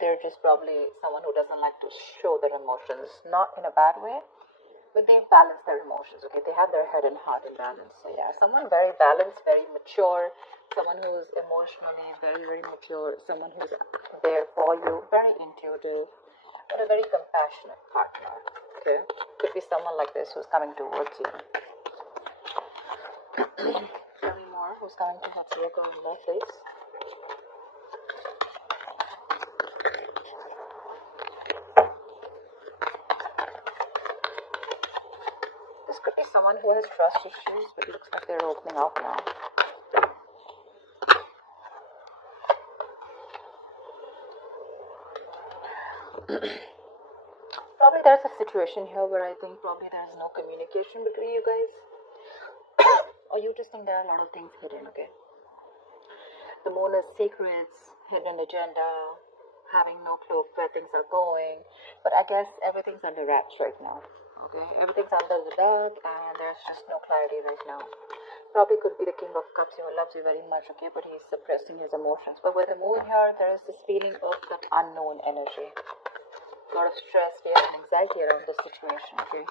they're just probably someone who doesn't like to show their emotions, not in a bad way, but they balance their emotions, okay? They have their head and heart in balance. So yeah, someone very balanced, very mature, someone who's emotionally very, very mature, someone who's there for you, very intuitive, but a very compassionate partner, okay? Could be someone like this who's coming towards you. Tell me more. Who's coming towards Virgo in love, please? This could be someone who has trust issues, but it looks like they're opening up now. Probably there's a situation here where I think probably there's no communication between you guys. Or you just think there are a lot of things hidden, okay? The moon is secrets, hidden agenda, having no clue of where things are going. But I guess everything's under wraps right now, okay? Everything's under the dark and there's just no clarity right now. Probably could be the King of Cups who loves you very much, okay? But he's suppressing his emotions. But with the moon here, there is this feeling of that unknown energy. A lot of stress, fear, and anxiety around this situation, okay?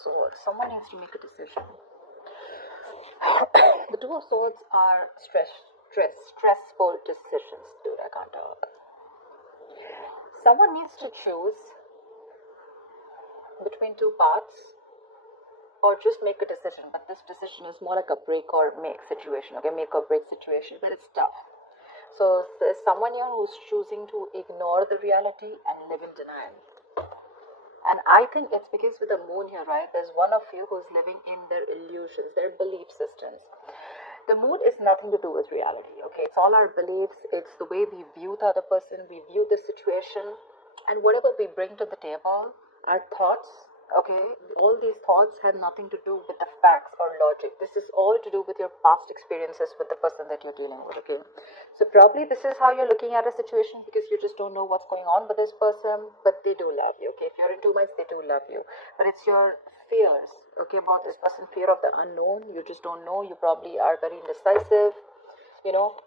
So someone needs to make a decision. The Two of Swords are stressful decisions. Dude, I can't talk. Someone needs to choose between two paths, or just make a decision. But this decision is more like a break or make situation, okay? Make or break situation, but it's tough. So there's someone here who's choosing to ignore the reality and live in denial. And I think it's because with the moon here, right, there's one of you who's living in their illusions, their belief systems. The moon is nothing to do with reality, okay? It's all our beliefs, it's the way we view the other person, we view the situation, and whatever we bring to the table, our thoughts, okay, all these thoughts have nothing to do with the facts or logic. This is all to do with your past experiences with the person that you're dealing with, okay? So probably this is how you're looking at a situation because you just don't know what's going on with this person, but they do love you, okay? If you're in 2 months, they do love you. But it's your fears, okay, about this person, fear of the unknown. You just don't know. You probably are very indecisive, you know.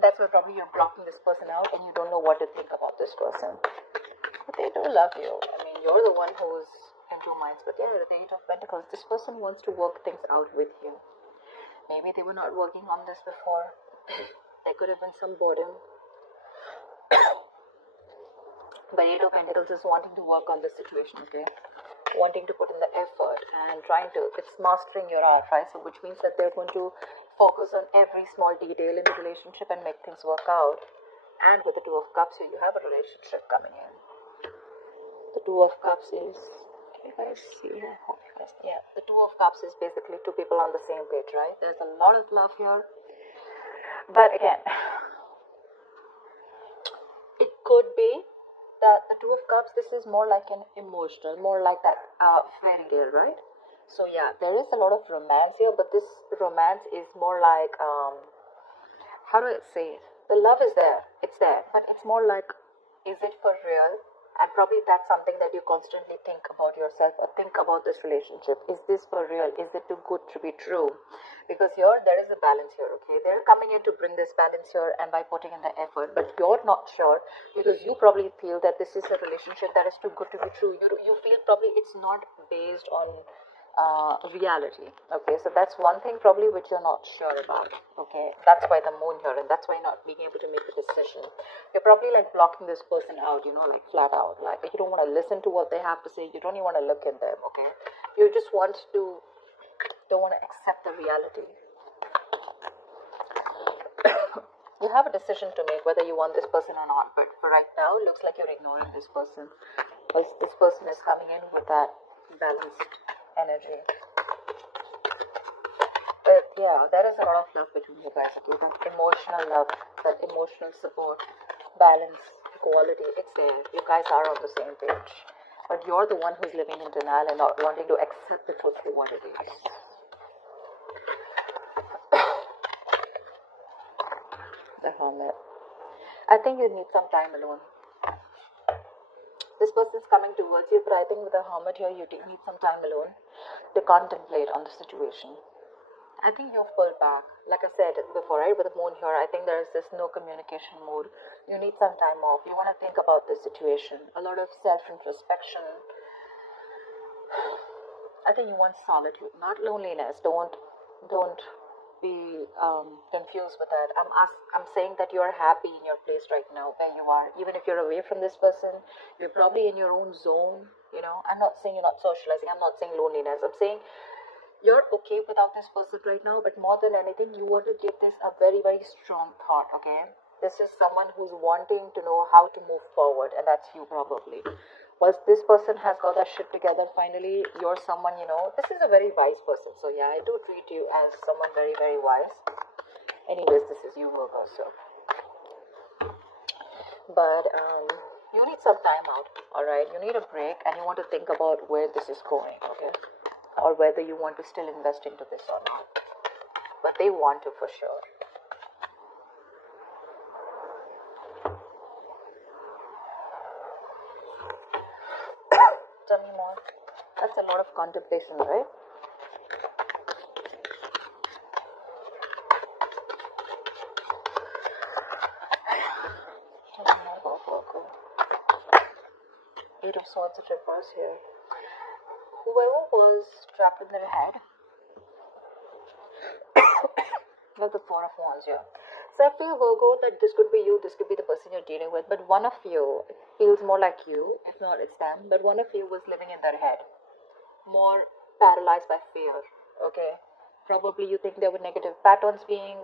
That's why probably you're blocking this person out and you don't know what to think about this person. But they do love you. I mean, you're the one who's in 2 minds. But yeah, the Eight of Pentacles, this person wants to work things out with you. Maybe they were not working on this before. There could have been some boredom. But Eight of Pentacles is wanting to work on this situation, okay? Wanting to put in the effort and trying to, it's mastering your art, right? So which means that they're going to focus on every small detail in the relationship and make things work out. And with the Two of Cups here, you have a relationship coming in. The Two of Cups is, can you guys see? Yeah, the Two of Cups is basically two people on the same page, right? There's a lot of love here. But again, it could be that the Two of Cups, this is more like an emotional, more like that fairy tale, right? So yeah, there is a lot of romance here, but this romance is more like, how do I say it? The love is there, it's there, but it's more like, is it for real? And probably that's something that you constantly think about yourself or think about this relationship. Is this for real? Is it too good to be true? Because here, there is a balance here, okay? They're coming in to bring this balance here and by putting in the effort, but you're not sure because you probably feel that this is a relationship that is too good to be true. You feel probably it's not based on reality, okay? So that's one thing probably which you're not sure about, okay? That's why the moon here, and that's why you're not being able to make a decision. You're probably like blocking this person out, you know, like flat out, like you don't want to listen to what they have to say, you don't even want to look at them, okay? You just don't want to accept the reality. You have a decision to make whether you want this person or not, but for right now it looks like you're ignoring this person because this person is coming in with that balanced energy. But yeah, there is a lot of love between you guys, okay? That emotional love, that emotional support, balance, equality, it's there. You guys are on the same page. But you're the one who's living in denial and not wanting to accept the truth for what it is. The Hermit. I think you need some time alone. This person's coming towards you, but I think with the Hermit here, you need some time alone to contemplate on the situation. I think you've pulled back. Like I said before, right, with the moon here, I think there is this no communication mode. You need some time off. You want to think about this situation. A lot of self-introspection. I think you want solitude, not loneliness. Don't be confused with that. I'm saying that you're happy in your place right now, where you are. Even if you're away from this person, you're probably in your own zone. You know, I'm not saying you're not socializing. I'm not saying loneliness. I'm saying you're okay without this person right now, but more than anything, you want to give this a very, very strong thought, okay? This is someone who's wanting to know how to move forward, and that's you probably. Once this person has got that shit together, finally, you're someone, you know, this is a very wise person. So yeah, I do treat you as someone very, very wise. Anyways, this is you, Virgo, so. But you need some time out, alright? You need a break, and you want to think about where this is going, okay? Or whether you want to still invest into this or not. But they want to for sure. Tell me more. That's a lot of contemplation, right? Tell me more about Virgo. Eight of Swords in reverse here. Whoever was trapped in their head, with the Four of Wands here. So I feel, Virgo, that this could be you, this could be the person you're dealing with, but one of you feels more like you, if not it's them, but one of you was living in their head, more paralyzed by fear, okay? Probably you think there were negative patterns being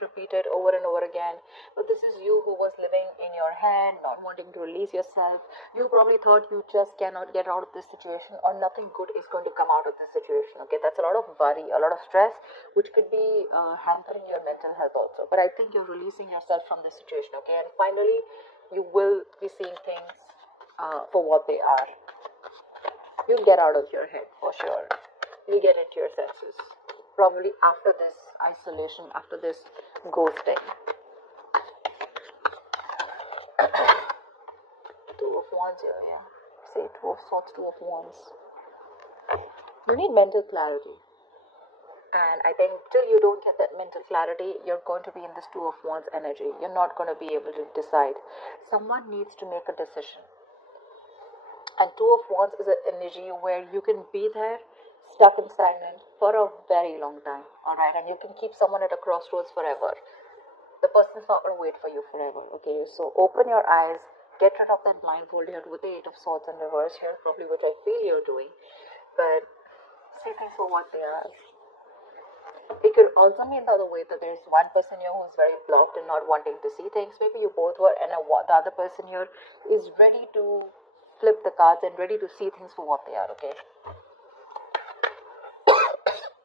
repeated over and over again. But this is you who was living in your head, not wanting to release yourself. You probably thought you just cannot get out of this situation, or nothing good is going to come out of this situation. Okay, that's a lot of worry, a lot of stress, which could be hampering your mental health also. But I think you're releasing yourself from this situation. Okay, and finally, you will be seeing things for what they are. You'll get out of your head for sure. You'll get into your senses. Probably after this isolation, after this ghosting. Two of Wands here, yeah. Say Two of Swords, Two of Wands. You need mental clarity. And I think till you don't get that mental clarity, you're going to be in this Two of Wands energy. You're not going to be able to decide. Someone needs to make a decision. And Two of Wands is an energy where you can be there, stuck and stagnant for a very long time, alright? And you can keep someone at a crossroads forever. The person's not going to wait for you forever, okay? So open your eyes, get rid of that blindfold here with the Eight of Swords in reverse here, probably which I feel you're doing. But see things for what they are. It could also mean the other way, that there's one person here who's very blocked and not wanting to see things. Maybe you both were, and the other person here is ready to flip the cards and ready to see things for what they are, okay?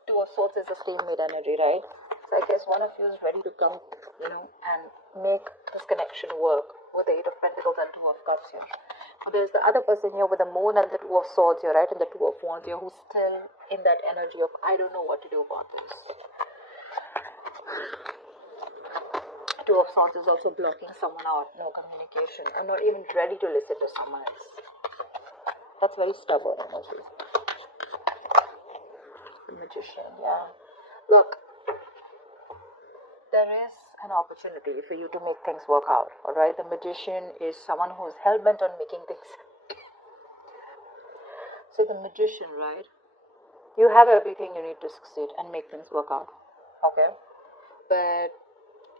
Two of Swords is the stalemate energy, right? So I guess one of you is ready to come, and make this connection work with the Eight of Pentacles and Two of Cups here. But there's the other person here with the Moon and the Two of Swords here, right? And the Two of Wands here, who's still in that energy of, I don't know what to do about this. Two of Swords is also blocking someone out, no communication, or not even ready to listen to someone else. That's very stubborn energy. The Magician, yeah. Look, there is an opportunity for you to make things work out, alright? The Magician is someone who is hell-bent on making things. So the Magician, right? You have everything you need to succeed and make things work out, okay? But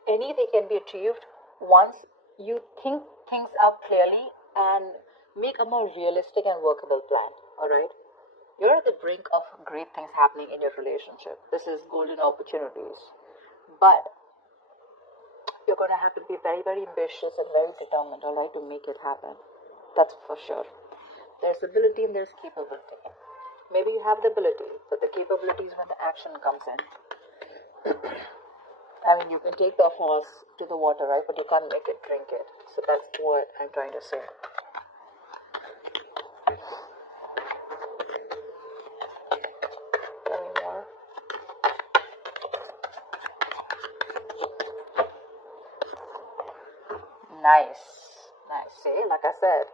anything can be achieved once you think things out clearly and make a more realistic and workable plan, alright? You're at the brink of great things happening in your relationship. This is golden opportunities. But you're going to have to be very, very ambitious and very determined, alright, to make it happen. That's for sure. There's ability and there's capability. Maybe you have the ability, but the capability is when the action comes in. I mean, you can take the horse to the water, right? But you can't make it drink it. So that's what I'm trying to say. Tell me more. Nice. See, like I said,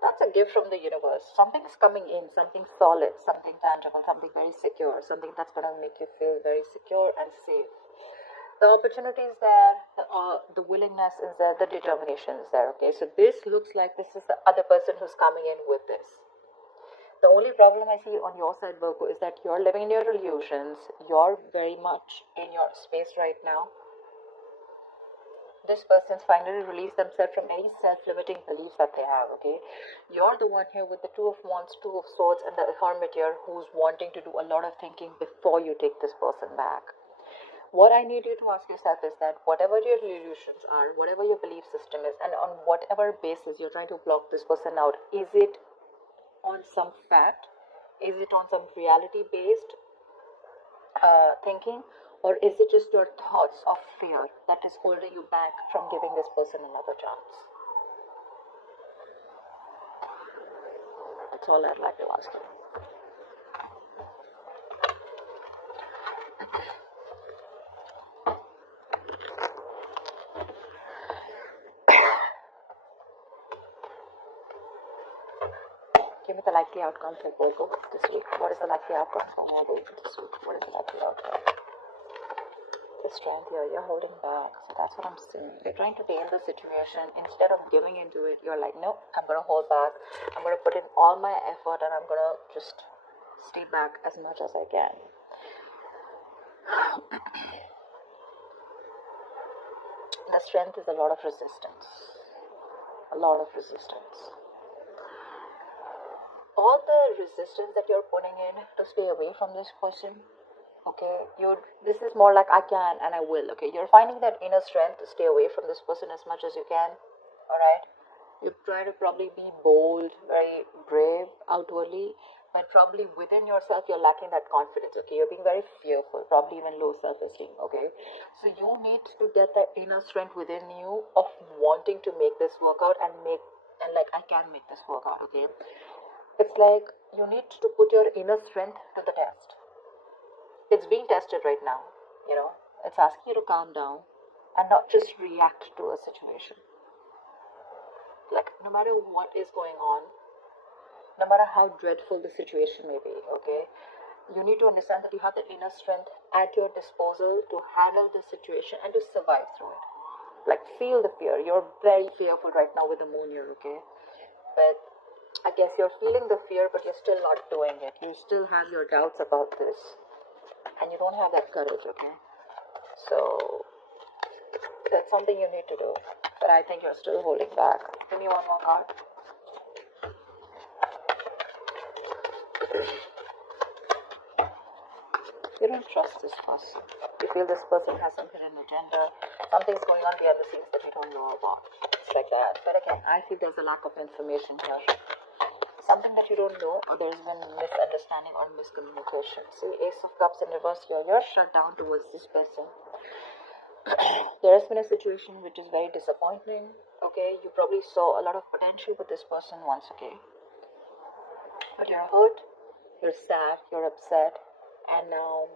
That's a gift from the universe. Something is coming in, something solid, something tangible, something very secure, something that's going to make you feel very secure and safe. The opportunity is there, the willingness is there, the determination is there. Okay, so this looks like this is the other person who's coming in with this. The only problem I see on your side, Virgo, is that you're living in your illusions. You're very much in your space right now. This person's finally released themselves from any self-limiting beliefs that they have, okay? You're the one here with the Two of Wands, Two of Swords, and the Hermit here who's wanting to do a lot of thinking before you take this person back. What I need you to ask yourself is that whatever your illusions are, whatever your belief system is, and on whatever basis you're trying to block this person out, is it on some fact? Is it on some reality-based thinking? Or is it just your thoughts of fear that is holding you back from giving this person another chance? That's all I'd like to ask you. Give me the likely outcome for Virgo this week. What is the likely outcome for Virgo this week? What is the likely outcome? The strength here, you're holding back. So that's what I'm seeing. You're trying to tame the situation. Instead of giving into it, you're like, no, I'm going to hold back. I'm going to put in all my effort and I'm going to just stay back as much as I can. The strength is a lot of resistance. A lot of resistance. All the resistance that you're putting in to stay away from this person, okay, this is more like I can and I will, okay. You're finding that inner strength to stay away from this person as much as you can, alright. You try to probably be bold, very brave outwardly, but probably within yourself you're lacking that confidence, okay. You're being very fearful, probably even low self-esteem, okay. So you need to get that inner strength within you of wanting to make this work out and like I can make this work out, okay. It's like you need to put your inner strength to the test. It's being tested right now, you know. It's asking you to calm down and not just react to a situation. Like, no matter what is going on, no matter how dreadful the situation may be, okay, you need to understand that you have the inner strength at your disposal to handle the situation and to survive through it. Like, feel the fear. You're very fearful right now with the moon here, okay? But I guess you're feeling the fear, but you're still not doing it. You still have your doubts about this. And you don't have that courage, okay? So, that's something you need to do. But I think you're still holding back. Give me one more card. You don't trust this person. You feel this person has some hidden agenda. Something's going on behind the scenes that you don't know about. It's like that. But again, I feel there's a lack of information here. Something that you don't know, or there's been misunderstanding or miscommunication. See, Ace of Cups in reverse here. You're shut down towards this person. There has been a situation which is very disappointing. Okay, you probably saw a lot of potential with this person once. Okay, but you're hurt, you're sad, you're upset, and now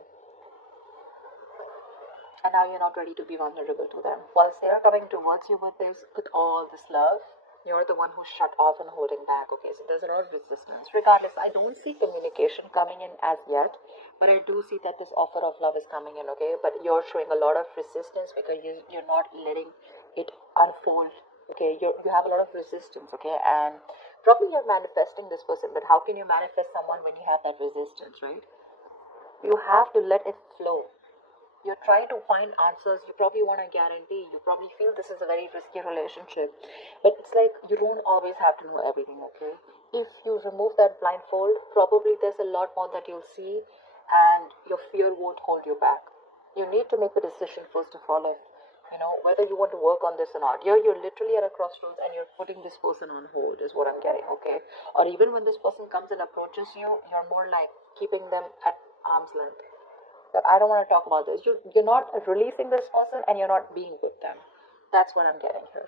you're not ready to be vulnerable to them. Once they are coming towards you with all this love, you're the one who's shut off and holding back. Okay, so there's a lot of resistance. Regardless, I don't see communication coming in as yet, but I do see that this offer of love is coming in, okay? But you're showing a lot of resistance because you're not letting it unfold, okay? You have a lot of resistance, okay? And probably you're manifesting this person, but how can you manifest someone when you have that resistance, right? You have to let it flow. You're trying to find answers. You probably want a guarantee. You probably feel this is a very risky relationship. But it's like you don't always have to know everything, okay? If you remove that blindfold, probably there's a lot more that you'll see and your fear won't hold you back. You need to make a decision first of all, whether you want to work on this or not. You're literally at a crossroads and you're putting this person on hold is what I'm getting, okay? Or even when this person comes and approaches you, you're more like keeping them at arm's length. That I don't want to talk about this. You're not releasing this person and you're not being with them. That's what I'm getting here.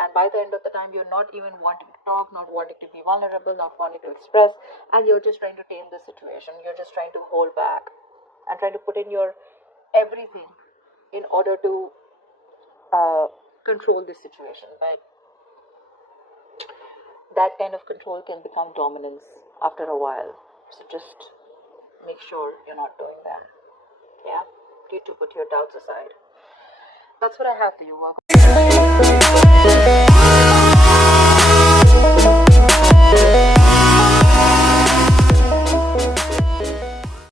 And by the end of the time, you're not even wanting to talk, not wanting to be vulnerable, not wanting to express, and you're just trying to tame the situation. You're just trying to hold back and trying to put in your everything in order to control this situation. But that kind of control can become dominance after a while. So just make sure you're not doing that. Yeah, need to put your doubts aside. That's what I have for you. Welcome.